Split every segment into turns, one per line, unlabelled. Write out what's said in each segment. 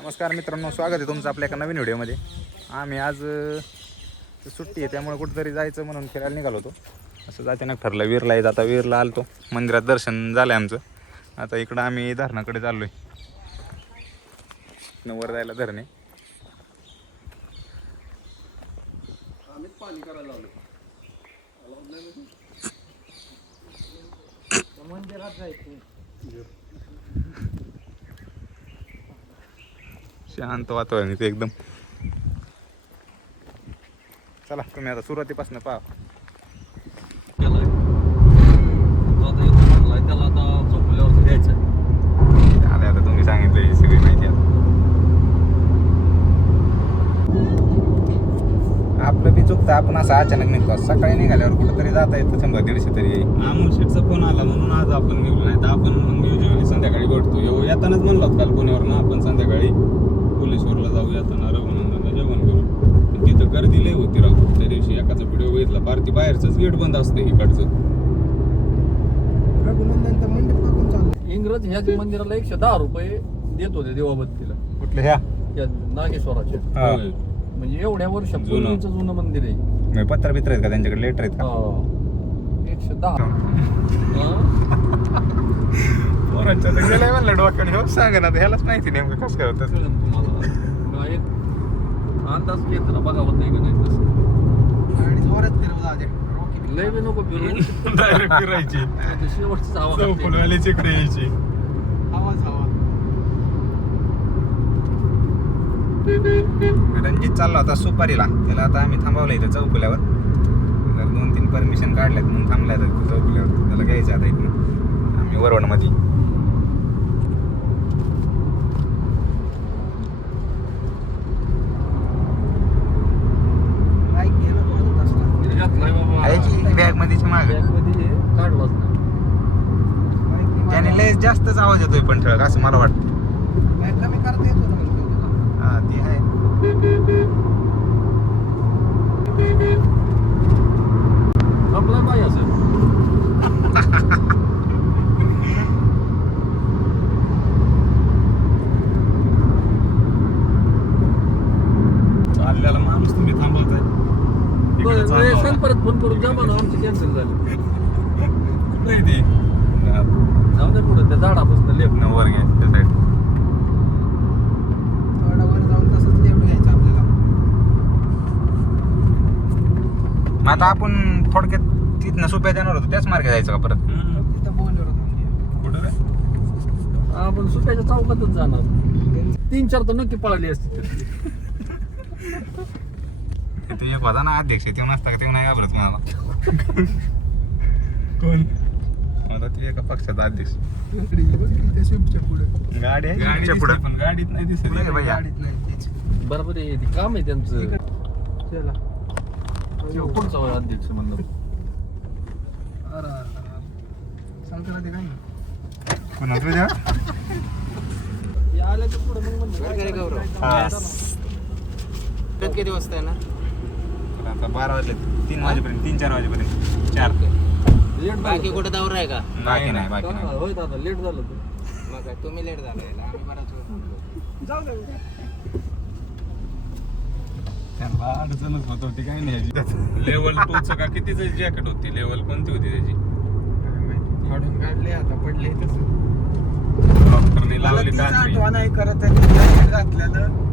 नमस्कार मित्रांनो स्वागत आहे तुमचं आपल्या एका नवीन व्हिडिओमध्ये. आम्ही आज सुट्टी आहे त्यामुळे कुठेतरी जायचं म्हणून फिरायला निघालो होतो. असं जाताना ठरलं वीरला येत आता वीरला आलतो. मंदिरात दर्शन झालं आहे आमचं. आता इकडं आम्ही धरणाकडे चाललो आहे वर जायला धरणे. शांत वातावरण ते एकदम. चला तुम्ही आता सुरुवातीपासून पहा.
केलंय. त्याला आता झोपल्यावर द्यायचं
आले आता तुम्ही सांगितलं ही सगळी माहिती आता. आपलं बी चुकतं आपण असं अचानक निघतो. सकाळी निघाल्यावर कुठंतरी जाता येतं शंभर दीडशे तरी.
अमोल शेटचा फोन आला म्हणून आज आपण निघलो नाही. तर आपण मग युजली संध्याकाळी भेटतो. येऊ येतानाच म्हणलो काल पुण्यावरून आपण संध्याकाळी. पोलीसवरला जाऊ येताना रघुनंदनला जेवण करू. पण तिथं गर्दी लय होती राव. त्या दिवशी एकाचा व्हिडिओ बघितला. पार ती बाहेरचंच गेट बंद असतं इकडचं.
बघून चाललंय.
इंग्रज ह्याच मंदिराला एकशे दहा रुपये देत होते देवाबत्तीला.
कुठले ह्या?
या नागेश्वराचे.
हा.
होय.
म्हणजे एवढ्या वर्षापूर्वीचं जुनं. मंदिर आहे.
म्हणजे पत्र बित्र आहेत का त्यांच्याकडे? लेटर आहेत का?
हा. एकशे दहा. हा?
पोरांच्या तर गेलंय म्हणलं डोक्याने हो सांगा ना ह्यालाच माहिती नेमकं कसं करत
कळलं तुम्हाला? का एक अंदाज येत ना बघावं नाही का नाही तसं. लय बी नको
डायरेक्ट फिरायची. इकडे यायची.
आवाज हवा
रणजित चालला होता सुपारीला. त्याला आता आम्ही थांबवलं इथं चौकुल्यावर. जर दोन तीन परमिशन काढल्यात म्हणून थांबलाय तर चौकुल्यावर. त्याला घ्यायचं आता इथनं आम्ही वरवणमध्ये
बाईक गेला तो वाजत असला
हे घातलाय बाबा.
आहे की बॅग मध्येच माग
बॅगमध्ये हे काढलाच नाही
बाईक
त्याने लय जास्तच आवाज येतोय पण ठळक असं मला वाटतं.
कमी करता येतो ना मग त्याला.
हा ती आहे.
थांबलाय बाई असं
चालल्याला माणूस तुम्ही थांबवताय. इकडे
बरं,
चाललो
ए,
आता.
सांग परत फोन करून जा म्हणा आमची कॅन्सल झाली.
कुठं आहे ते?
जाऊ दे पुढे त्या झाडापासून
न वर घ्यायचं त्या साईड
थोडा वर जाऊन तसंच लेफ्ट घ्यायचं आपल्याला.
मग आता आपण थोडक्यात तिथनं सुप्या देणार होतो त्याच मार्गे जायचं का परत?
तिथं बोलवर थांबूया
कुठं रे?
आपण सुट्याच्या चौकातच जाणार. तीन चार तर नक्की पळाली असते
ते एक होता ना अध्यक्ष ते नसता का ते नाही घाबरत मला
कोण?
आता ते एका पक्षाचा अध्यक्ष
गाडी
आहे?
गाडी
तुमच्या
दिसते
पुढं?
पण गाडीत नाही दिसत.
पुढे भैया.
गाडीत नाही तीच.
बरोबर आहे ते काम आहे त्यांचं.
चला.
पुढचा अध्यक्ष म्हणलं.
अरे सांगतो ते काय
पुढे मग म्हणलं
किती वाजता आहे ना?
आता बारा वाजले तीन वाजेपर्यंत तीन चार वाजेपर्यंत. चार.
लेट
बाकी कुठं दावर आहे का?
बाकी नाही बाकी नाही.
होय दादा लेट झालं तू
मग काय तुम्ही लेट झालाय आम्ही बराच वेळ जाऊ दे.
त्यांना अडचणच होत होती काय नाही लेवल टूचं का कितीच जॅकेट होती? लेवल कोणती होती त्याची?
काढून काढले आता पडले तसं
डॉक्टरने
मला
लावली
तीच
कात्री
आठवण आहे jacket घातलेलं.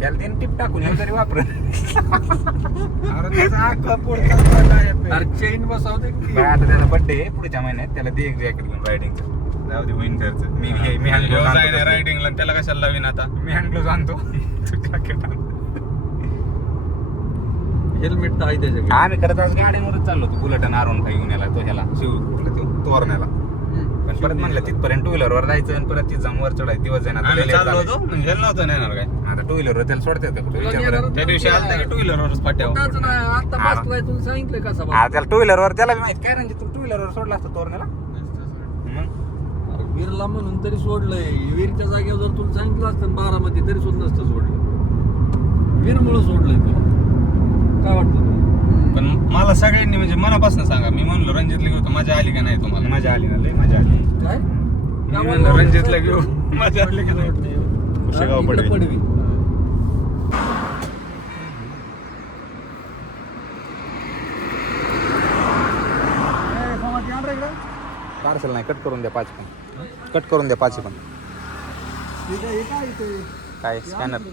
त्याला तीन टिप टाकून हे तरी वापर
अरे
चेन बसवते की.
आता त्याचा बर्थडे आहे पुढच्या महिन्यात त्याला दे एक जॅकेट घेऊन रायडिंगचं जाऊ दे होईन खर्च मी हे- मी हँड ग्लोव्ह आणतो
रायडिंगला त्याला कशाला लावीन आता?
मी हँड ग्लोव्ह आणतो. तू जॅकेट आण.
हेल्मेट तर आहे त्याच्याकडे.
आम्ही खरं तर गाडीवरच चाललो होतो. बुलेट आरून काही घेऊन याला तो ह्याला शिव कुठलं ते तोरण्याला. पण परत म्हणलं तिथपर्यंत टू व्हीलर वर जायचं आणि परत तिथं जाऊन वर चढायचं. दिवस जाणार
चाललो होतो. म्हणजे नव्हतं नेणार काय.
आता टू व्हीलर वर त्याला सोडतात का? कुठं
तुला
विचार.
त्या दिवशी आलता की टू व्हीलरवरच पाट्यावर
नाही आता
हा.
बसलाय तुला सांगितलं कसा
हा त्याला टू व्हीलर वर त्याला बी माहीत. काय म्हणजे तू टू व्हीलर वर सोडला असतं तोरण्याला मग?
अरे वीरला म्हणून तरी सोडलंय. वीरच्या जागेवर जर तुला सांगितलं असतं ना बारामती तरी सुद्धा नसतं सोडलं. वीरमुळं सोडलंय तुला. काय वाटतं तुला?
पण मला सगळ्यांनी म्हणजे मनापासून सांगा. मी म्हणलो रणजितला घेऊ तर मजा आली का नाही तुम्हाला?
मजा आली ना लय मजा आली.
काय?
मी म्हणलं रणजितला घेऊ मजा आली का नाही?
इकडे
पडवी
पडवी
पार्सल नाही कट करून द्या पाच पण. कट करून द्या पाच पण. काय स्कॅनर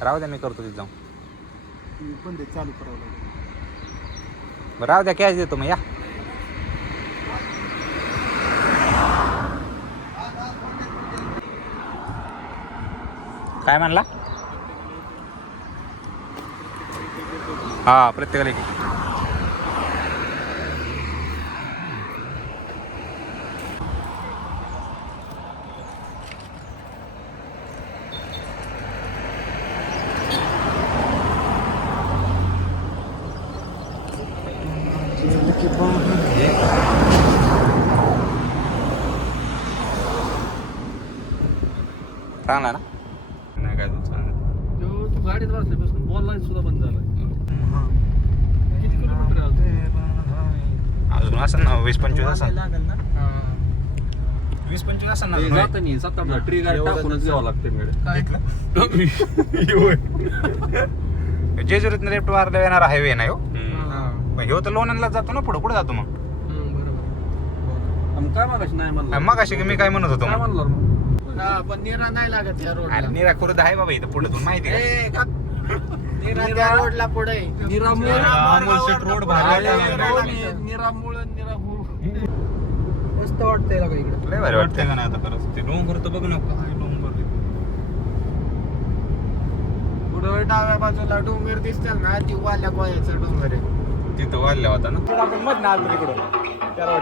राहू द्या मी करतो तिथे जाऊन.
पण ते चालू करावं लागेल
राहू द्या कॅश देतो मग या. काय म्हणला? हा प्रत्येकाला एक. चांगला ना?
नाही काय तू सांग.
तो तू गाडीत बसल्यापासून बोलला सुद्धा बंद झाला किती किलोमीटर आहे अजून?
अजून असं ना वीस पंचवीस असं
लागेल ना?
वीस पंचवीस असं
ते
ना
सात आठ ट्री गाडी टाकूनच घ्यावं लागते
जेजुरीत लेफ्ट मारला येणारा हायवे नाही हो
हम्म.
मग ह्यो तर लोणंदला जातो ना पुढे कुठे जातो मग?
काय मागाशी नाही म्हणलं?
मग अशी मी काय म्हणत होतो
काय
मग?
म्हणलं मग?
हा पण निरा नाही लागत या
अरे
रोडला
निरा खुर्द आहे बाबा इथं पुढे माहिती आहे.
निरा त्या रोडला पुढे
निरामुळे
अमोल शेट रोड भारी आहे.
निरामुळे निरामुळे
मस्त वाटतंय इकडे.
का? लय भारी
वाटतंय
वाटतं
का नाही आता खरंच ते डोंगर तर बघ ना काय डोंगर. आहे.
पुढे डाव्या बाजूला डोंगर दिसतात ना ती वाल्या कोयाचा डोंगर आहे.
तिथं वाढल्या होता ना?
आपण मध ना इकडून
चला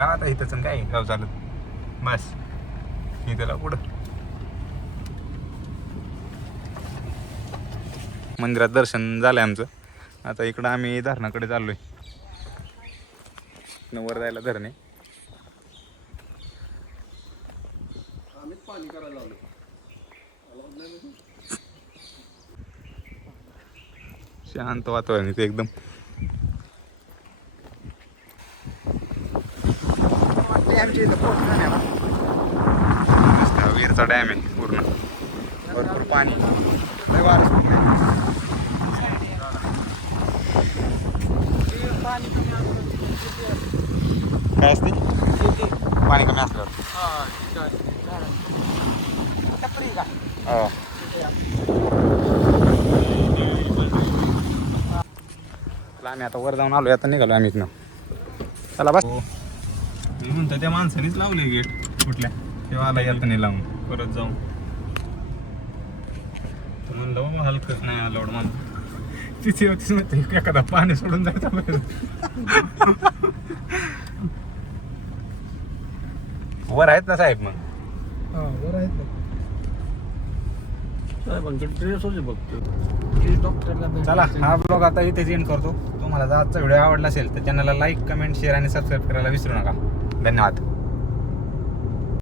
का आता इथंच काय गाव चालत. बस. इथं पुढं. मंदिरात दर्शन झालं आमचं. आता इकडं आम्ही धरणाकडे चाललोय. आहे वर जायला धरणे.
शांत वातावरण इथे एकदम.
आमच्या इथं पोहोचलं नाही ना.
मस्त डॅम आहे पूर्ण. भरपूर पाणी. लय वारं सुटलंय. काय असते? पाणी कमी असल्यावर. हो. आम्ही आता वर जाऊन आलो आता निघालो आम्ही इथनं. चला बस.
मी म्हणतो त्या माणसानेच लावले गेट
कुठल्या? तेव्हा आला येतं नाही लावून.
परत जाऊन. तर म्हणलं बाबा हलकं. नाही आलं एवढं मला
तिथे होतीच ना ते एखादा पाणी सोडून जायचं वर आहेत ना साहेब मग?
हा, वर आहेत ना.
साहेबांकडे ड्रेस होते फक्त
डॉक्टरला
चला हा ब्लॉग आता इथेच एंड करतो. तुम्हाला जर आजचा व्हिडिओ आवडला असेल तर चॅनलला लाईक कमेंट शेअर आणि सबस्क्राईब करायला विसरू नका. menina nada.